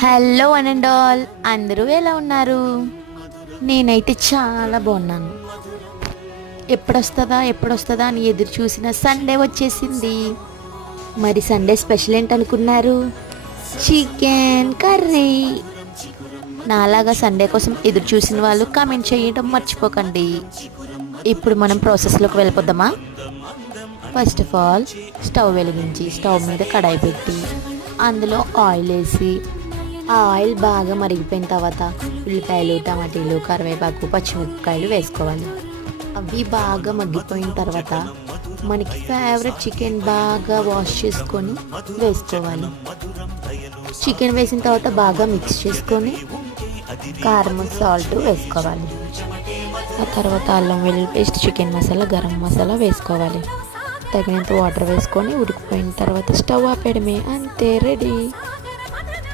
Hello one and all, అందరూ ఎలా ఉన్నారు? నేనైతే చాలా బాగున్నాను. ఎప్పుడొస్తుందా అని ఎదురు చూసిన సండే వచ్చేసింది. మరి సండే స్పెషల్ ఏంటనుకున్నారు? Chicken curry. నాలాగా సండే కోసం ఎదురు చూసిన వాళ్ళు కామెంట్ చేయడం మర్చిపోకండి. ఇప్పుడు మనం ప్రాసెస్లోకి వెళ్ళిపోదామా? ఫస్ట్ ఆఫ్ ఆల్ స్టవ్ వెలిగించి స్టవ్ మీద కడాయి పెట్టి అందులో ఆయిల్ వేసి ఆ ఆయిల్ బాగా మరిగిపోయిన తర్వాత ఉల్లిపాయలు, టమాటీలు, కరివేపాకు, పచ్చిమిరపకాయలు వేసుకోవాలి. అవి బాగా మగ్గిపోయిన తర్వాత మనకి ఫేవరెట్ చికెన్ బాగా వాష్ చేసుకొని వేసుకోవాలి. చికెన్ వేసిన తర్వాత బాగా మిక్స్ చేసుకొని కారం, సాల్ట్ వేసుకోవాలి. ఆ తర్వాత అల్లం వెల్లుల్లి పేస్ట్, చికెన్ మసాలా, గరం మసాలా వేసుకోవాలి. తగినంత వాటర్ వేసుకొని ఉడికిపోయిన తర్వాత స్టవ్ ఆపేయడమే, అంతే, రెడీ.